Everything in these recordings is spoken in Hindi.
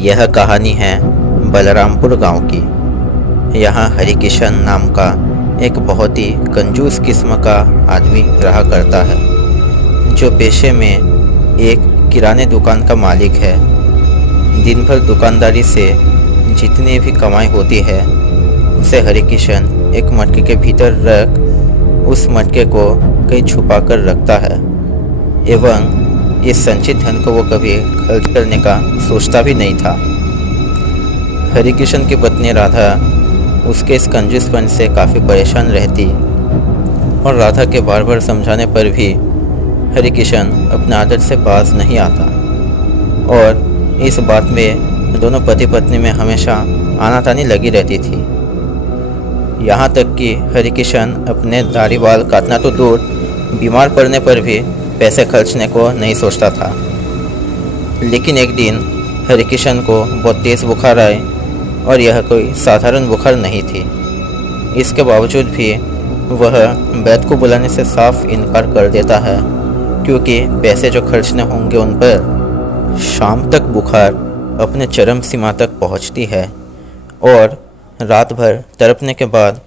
यह कहानी है बलरामपुर गांव की। यहाँ हरिकिशन नाम का एक बहुत ही कंजूस किस्म का आदमी रहा करता है, जो पेशे में एक किराने दुकान का मालिक है। दिन भर दुकानदारी से जितनी भी कमाई होती है उसे हरिकिशन एक मटके के भीतर रख उस मटके को कहीं छुपा कर रखता है एवं इस संचित धन को वो कभी खर्च करने का सोचता भी नहीं था। हरिकिशन की पत्नी राधा उसके इस कंजूसपन से काफ़ी परेशान रहती और राधा के बार बार समझाने पर भी हरिकिशन अपने आदत से बाज नहीं आता और इस बात में दोनों पति पत्नी में हमेशा आनातानी लगी रहती थी। यहाँ तक कि हरिकिशन अपने दाढ़ी बाल काटना तो दूर, बीमार पड़ने पर भी पैसे खर्चने को नहीं सोचता था। लेकिन एक दिन हरिकिशन को बहुत तेज़ बुखार आए और यह कोई साधारण बुखार नहीं थी। इसके बावजूद भी वह वैद्य को बुलाने से साफ इनकार कर देता है, क्योंकि पैसे जो खर्चने होंगे उन पर। शाम तक बुखार अपने चरम सीमा तक पहुंचती है और रात भर तड़पने के बाद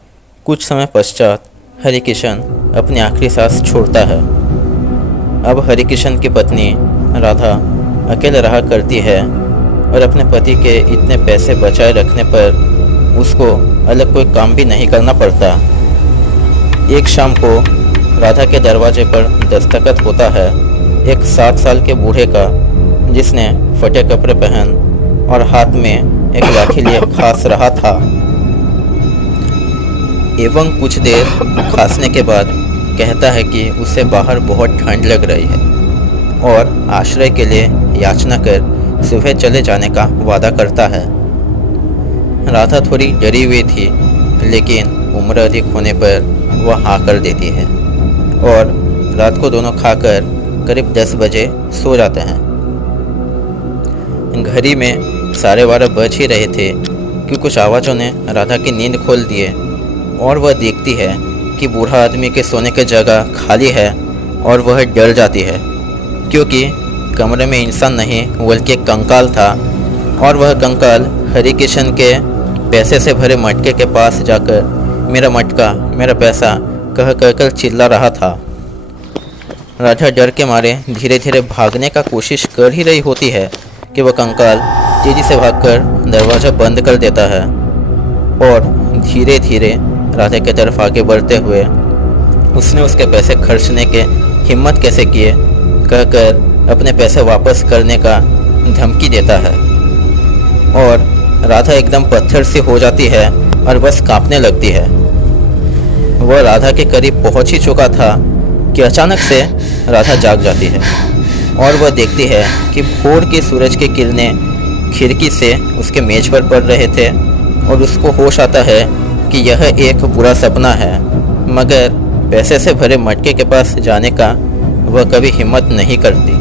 कुछ समय पश्चात हरिकिशन अपनी आखिरी सांस छोड़ता है। अब हरिकिशन की पत्नी राधा अकेले रहा करती है और अपने पति के इतने पैसे बचाए रखने पर उसको अलग कोई काम भी नहीं करना पड़ता। एक शाम को राधा के दरवाजे पर दस्तखत होता है एक 7 साल के बूढ़े का, जिसने फटे कपड़े पहन और हाथ में एक लाठी लिए खांस रहा था। एवं कुछ देर खांसने के बाद कहता है कि उसे बाहर बहुत ठंड लग रही है और आश्रय के लिए याचना कर सुबह चले जाने का वादा करता है। राधा थोड़ी डरी हुई थी, लेकिन उम्र अधिक होने पर वह हाँ कर देती है और रात को दोनों खाकर करीब 10 बजे सो जाते हैं। घड़ी में 12:30 बज ही रहे थे कि कुछ आवाज़ों ने राधा की नींद खोल दिए और वह देखती है कि बूढ़ा आदमी के सोने की जगह खाली है और वह डर जाती है, क्योंकि कमरे में इंसान नहीं बल्कि एक कंकाल था और वह कंकाल हरिकिशन के पैसे से भरे मटके के पास जाकर मेरा मटका, मेरा पैसा कह कर चिल्ला रहा था। राधा डर के मारे धीरे धीरे भागने का कोशिश कर ही रही होती है कि वह कंकाल तेजी से भागकर दरवाज़ा बंद कर देता है और धीरे धीरे राधा की तरफ आगे बढ़ते हुए उसने उसके पैसे खर्चने के हिम्मत कैसे किए कहकर अपने पैसे वापस करने का धमकी देता है और राधा एकदम पत्थर सी हो जाती है और बस कांपने लगती है। वह राधा के करीब पहुंच ही चुका था कि अचानक से राधा जाग जाती है और वह देखती है कि भोर की सूरज की किरणें खिड़की से उसके मेज पर पड़ रहे थे और उसको होश आता है कि यह एक बुरा सपना है, मगर पैसे से भरे मटके के पास जाने का वह कभी हिम्मत नहीं करती।